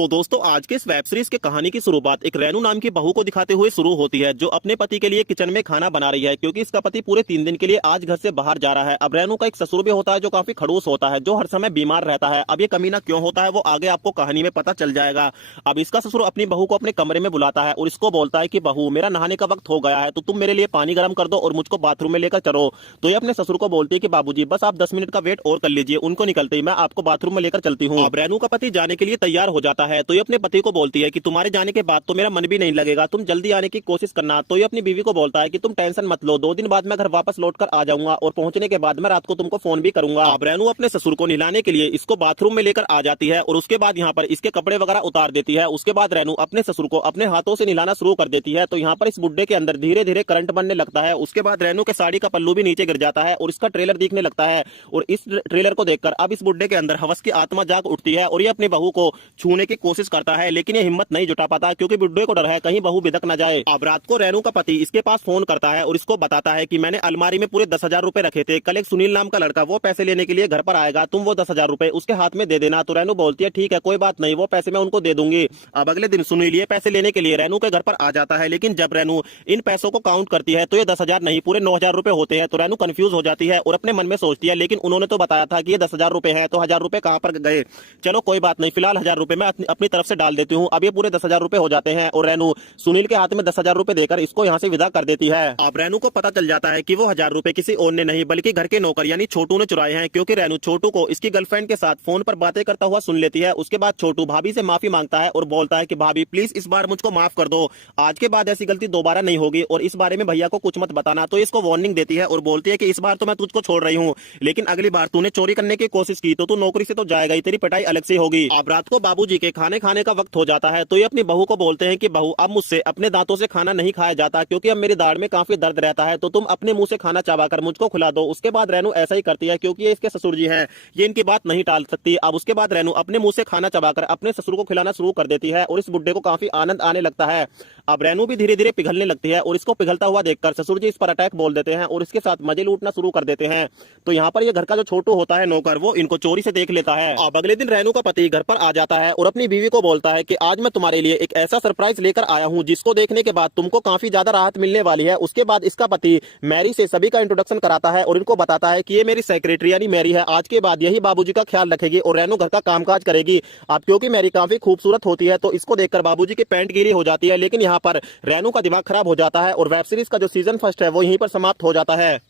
तो दोस्तों आज के इस वेब सीरीज के कहानी की शुरुआत एक रेनू नाम की बहू को दिखाते हुए शुरू होती है, जो अपने पति के लिए किचन में खाना बना रही है, क्योंकि इसका पति पूरे 3 दिन के लिए आज घर से बाहर जा रहा है। अब रेनू का एक ससुर भी होता है जो काफी खड़ूस होता है, जो हर समय बीमार रहता है। अब ये कमीना क्यों होता है वो आगे आपको कहानी में पता चल जाएगा। अब इसका ससुर अपनी बहू को अपने कमरे में बुलाता है और इसको बोलता है कि बहू, मेरा नहाने का वक्त हो गया है, तो तुम मेरे लिए पानी गर्म कर दो और मुझको बाथरूम में लेकर चलो। तो ये अपने ससुर को बोलती है कि बाबूजी बस आप 10 मिनट का वेट और कर लीजिए, उनको निकलते ही मैं आपको बाथरूम में लेकर चलती हूँ। अब रेनू का पति जाने के लिए तैयार हो जाता है, तो ये अपने पति को बोलती है कि तुम्हारे जाने के बाद तो मेरा मन भी नहीं लगेगा, तुम जल्दी आने की कोशिश करना। तो ये अपनी बीवी को बोलता है कि तुम टेंशन मत लो, 2 दिन बाद मैं घर वापस लौटकर आ जाऊंगा और पहुंचने के बाद मैं रात को तुमको फोन भी करूंगा। अब रेनू अपने ससुर को नहलाने के लिए इसको बाथरूम में लेकर आ जाती है और उसके बाद यहाँ पर इसके कपड़े वगैरह उतार देती है। उसके बाद रेनू अपने ससुर को अपने हाथों से नहलाना शुरू कर देती है। तो यहाँ पर इस बुड्ढे के अंदर धीरे धीरे करंट बनने लगता है। उसके बाद रेनू के साड़ी का पल्लू भी नीचे गिर जाता है और इसका ट्रेलर दिखने लगता है। और इस ट्रेलर को देखकर अब इस बुड्ढे के अंदर हवस की आत्मा जाग उठती है और ये अपनी बहू को छूने की कोशिश करता है, लेकिन ये हिम्मत नहीं जुटा पाता क्योंकि बुड्ढे को डर है कहीं बहू बिदक न जाए। अब रात को रेनू का पति इसके पास फोन करता है और इसको बताता है कि मैंने अलमारी में पूरे 10,000 रुपए रखे थे, कल एक सुनील नाम का लड़का वो पैसे लेने के लिए घर पर आएगा, तुम वो 10,000 रुपए उसके हाथ में दे देना। तो रेनू बोलती है ठीक है कोई बात नहीं, वो पैसे मैं उनको दे दूंगी। अब अगले दिन सुनील ये पैसे लेने के लिए रेनू के घर पर आ जाता है, लेकिन जब रेनू इन पैसों को काउंट करती है तो ये 10,000 नहीं पूरे 9,000 रुपए होते हैं। तो रेनू कंफ्यूज हो जाती है और अपने मन में सोचती है लेकिन उन्होंने तो बताया था कि ये 10,000 रुपए है, तो 1,000 रुपए कहां पर गए। चलो कोई बात नहीं, फिलहाल 1,000 रुपए मैं अपनी तरफ से डाल देती हूँ। अब ये पूरे 10,000 रुपए हो जाते हैं और रेनू सुनील के हाथ में 10,000 रुपए देकर इसको यहाँ से विदा कर देती है। अब रेनू को पता चल जाता है कि वो 1,000 रुपए किसी और ने नहीं बल्कि घर के नौकर यानी छोटू ने चुराए हैं, क्योंकि रेनू छोटू को इसकी गर्लफ्रेंड के साथ फोन पर बातें करता हुआ सुन लेती है। उसके बाद छोटू भाभी से माफी मांगता है और बोलता है कि भाभी प्लीज इस बार मुझको माफ कर दो, आज के बाद ऐसी गलती दोबारा नहीं होगी और इस बारे में भैया को कुछ मत बताना। तो इसको वार्निंग देती है और बोलती है कि इस बार तो मैं तुझको छोड़ रही हूँ, लेकिन अगली बार तूने चोरी करने की कोशिश की तो तू नौकरी से तो जाएगा ही, तेरी पिटाई अलग से होगी। अब रात को बाबूजी के खाने खाने का वक्त हो जाता है, तो ये अपनी बहू को बोलते हैं कि बहू अब मुझसे अपने दांतों से खाना नहीं खाया जाता, क्योंकि अब मेरी दाढ़ में काफी दर्द रहता है, तो तुम अपने मुंह से खाना चबाकर मुझको खिला दो। उसके बाद रेनू ऐसा ही करती है क्योंकि ये इसके ससुर जी हैं, ये इनकी बात नहीं टाल सकती। अब उसके बाद रेनू अपने मुंह से खाना चबाकर अपने ससुर को खिलाना शुरू कर देती है और इस बुड्ढे को काफी आनंद आने लगता है। अब रेनू भी धीरे धीरे पिघलने लगती है और इसको पिघलता हुआ देखकर ससुर जी इस पर अटैक बोल देते हैं और इसके साथ मजे लूटना शुरू कर देते हैं। तो यहाँ पर ये घर का जो छोटू होता है नौकर, वो इनको चोरी से देख लेता है। अब अगले दिन रेनू का पति घर पर आ जाता है और अपनी बीवी को बोलता है कि आज मैं तुम्हारे लिए एक ऐसा सरप्राइज लेकर आया हूँ जिसको देखने के बाद तुमको काफी ज्यादा राहत मिलने वाली है। उसके बाद इसका पति मैरी से सभी का इंट्रोडक्शन कराता है और इनको बताता है कि ये मेरी सेक्रेटरी यानी मैरी है, आज के बाद यही बाबूजी का ख्याल रखेगी और रेनू घर का कामकाज करेगी। अब क्योंकि मैरी काफी खूबसूरत होती है तो इसको देखकर बाबूजी की पैंट गीली हो जाती है, लेकिन यहाँ पर रेनू का दिमाग खराब हो जाता है और वेब सीरीज का जो सीजन 1 है वो यहीं पर समाप्त हो जाता है।